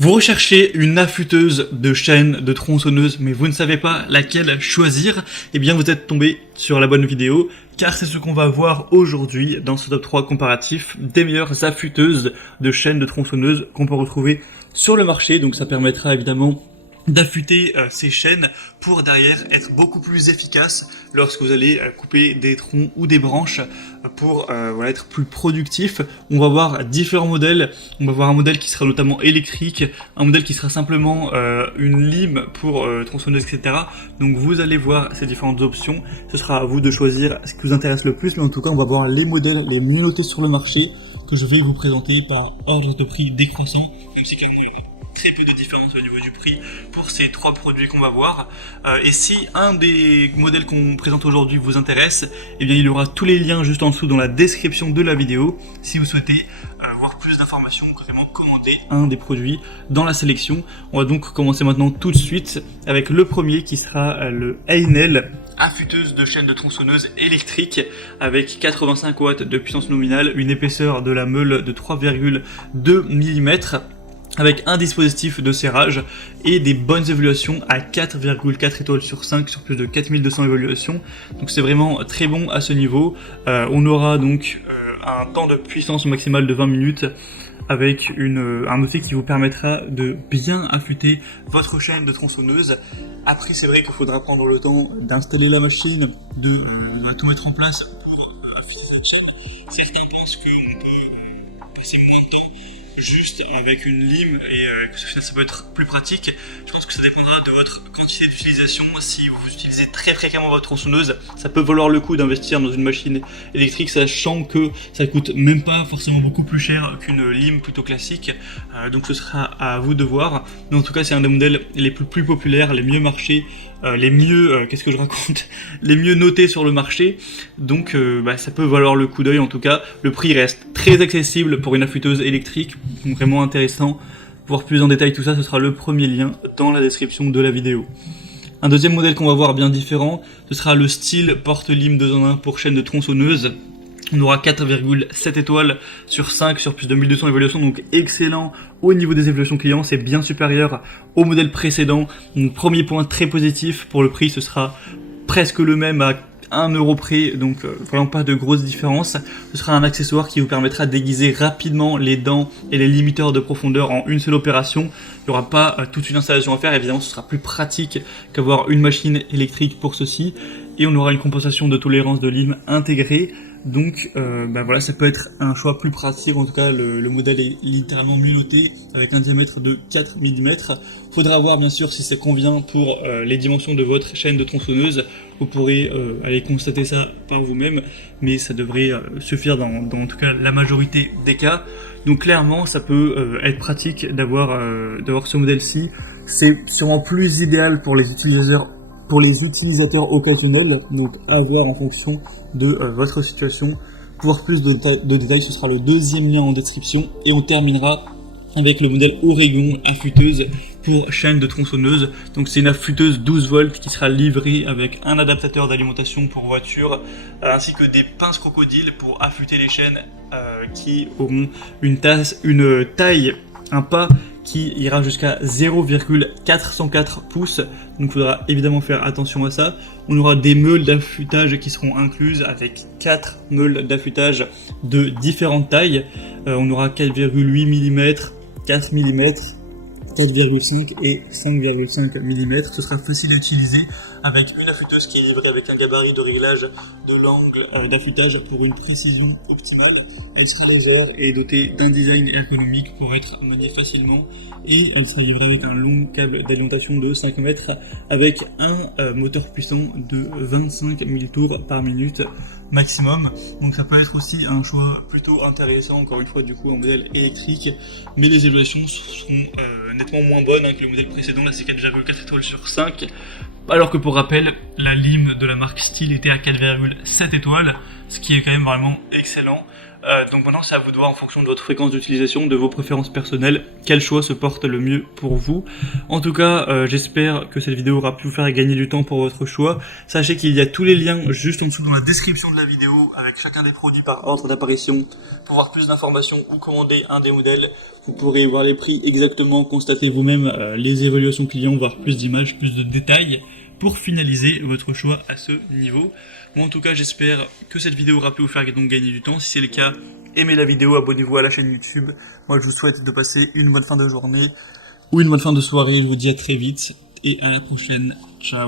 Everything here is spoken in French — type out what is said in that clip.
Vous recherchez une affûteuse de chaîne, de tronçonneuse, mais vous ne savez pas laquelle choisir, eh bien vous êtes tombé sur la bonne vidéo, car c'est ce qu'on va voir aujourd'hui dans ce top 3 comparatif des meilleures affûteuses de chaîne, de tronçonneuse qu'on peut retrouver sur le marché. Donc ça permettra évidemment d'affûter ces chaînes pour derrière être beaucoup plus efficace lorsque vous allez couper des troncs ou des branches pour voilà, être plus productif. On va voir différents modèles. On va voir un modèle qui sera notamment électrique, un modèle qui sera simplement une lime pour tronçonneuse, etc. Donc vous allez voir ces différentes options. Ce sera à vous de choisir ce qui vous intéresse le plus, mais en tout cas on va voir les modèles les mieux notés sur le marché que je vais vous présenter par ordre de prix décroissant, même si clairement il y a très peu de différence au niveau du prix pour ces trois produits qu'on va voir. Et si un des modèles qu'on présente aujourd'hui vous intéresse, eh bien il y aura tous les liens juste en dessous dans la description de la vidéo si vous souhaitez avoir plus d'informations, carrément commander un des produits dans la sélection. On va donc commencer maintenant tout de suite avec le premier qui sera le Einel affûteuse de chaîne de tronçonneuse électrique avec 85 watts de puissance nominale, une épaisseur de la meule de 3,2 mm, avec un dispositif de serrage et des bonnes évaluations à 4,4 étoiles sur 5 sur plus de 4200 évaluations. Donc c'est vraiment très bon à ce niveau. On aura donc un temps de puissance maximale de 20 minutes avec un effet qui vous permettra de bien affûter votre chaîne de tronçonneuse. Après c'est vrai qu'il faudra prendre le temps d'installer la machine, de tout mettre en place pour affûter cette chaîne. Certains pensent qu'on peut passer moins de temps juste avec une lime et que ça peut être plus pratique. Je pense que ça dépendra de votre quantité d'utilisation. Si vous utilisez très fréquemment votre tronçonneuse, ça peut valoir le coup d'investir dans une machine électrique, sachant que ça coûte même pas forcément beaucoup plus cher qu'une lime plutôt classique. Donc ce sera à vous de voir. Mais en tout cas c'est un des modèles les plus populaires, les mieux marchés, les mieux, les mieux notés sur le marché. Donc ça peut valoir le coup d'œil. En tout cas le prix reste très accessible pour une affûteuse électrique, donc vraiment intéressant. Voir plus en détail tout ça, ce sera le premier lien dans la description de la vidéo. Un deuxième modèle qu'on va voir bien différent, ce sera le style porte-lime 2 en 1 pour chaîne de tronçonneuse. On aura 4,7 étoiles sur 5 sur plus de 1200 évaluations, donc excellent au niveau des évaluations clients, c'est bien supérieur au modèle précédent. Donc premier point très positif pour le prix, ce sera presque le même à 1 euro près, donc vraiment pas de grosse différence. Ce sera un accessoire qui vous permettra d'aiguiser rapidement les dents et les limiteurs de profondeur en une seule opération. Il n'y aura pas toute une installation à faire, évidemment ce sera plus pratique qu'avoir une machine électrique pour ceci. Et on aura une compensation de tolérance de lime intégrée. Donc voilà, ça peut être un choix plus pratique. En tout cas le modèle est littéralement mieux noté avec un diamètre de 4 mm. Faudra voir bien sûr si ça convient pour les dimensions de votre chaîne de tronçonneuse. Vous pourrez aller constater ça par vous-même, mais ça devrait suffire dans en tout cas la majorité des cas. Donc clairement ça peut être pratique d'avoir ce modèle-ci. C'est sûrement plus idéal pour les utilisateurs occasionnels, donc à voir en fonction de votre situation. Pour voir plus de détails, ce sera le deuxième lien en description, et on terminera avec le modèle Oregon affûteuse pour chaîne de tronçonneuse. Donc c'est une affûteuse 12 volts qui sera livrée avec un adaptateur d'alimentation pour voiture, ainsi que des pinces crocodiles pour affûter les chaînes qui auront une taille, un pas qui ira jusqu'à 0,404 pouces, donc il faudra évidemment faire attention à ça. On aura des meules d'affûtage qui seront incluses avec 4 meules d'affûtage de différentes tailles. On aura 4,8 mm, 4 mm, 4,5 et 5,5 mm. Ce sera facile à utiliser avec une affûteuse qui est livrée avec un gabarit de réglage de l'angle d'affûtage pour une précision optimale. Elle sera légère et dotée d'un design ergonomique pour être maniée facilement, et elle sera livrée avec un long câble d'alimentation de 5 mètres avec un moteur puissant de 25 000 tours par minute maximum. Donc ça peut être aussi un choix plutôt intéressant, encore une fois du coup en modèle électrique, mais les évaluations seront nettement moins bonnes que le modèle précédent. Là c'est 4,4 étoiles sur 5, alors que pour rappel la lime de la marque Stihl était à 4,7 étoiles, ce qui est quand même vraiment excellent. Donc maintenant c'est à vous de voir en fonction de votre fréquence d'utilisation, de vos préférences personnelles, quel choix se porte le mieux pour vous. En tout cas, j'espère que cette vidéo aura pu vous faire gagner du temps pour votre choix. Sachez qu'il y a tous les liens juste en dessous dans la description de la vidéo avec chacun des produits par ordre d'apparition. Pour voir plus d'informations ou commander un des modèles, vous pourrez voir les prix exactement, constater vous-même les évaluations clients, voir plus d'images, plus de détails, pour finaliser votre choix à ce niveau. Moi en tout cas j'espère que cette vidéo aura pu vous faire donc gagner du temps. Si c'est le cas, aimez la vidéo, abonnez-vous à la chaîne YouTube. Moi je vous souhaite de passer une bonne fin de journée ou une bonne fin de soirée. Je vous dis à très vite et à la prochaine. Ciao.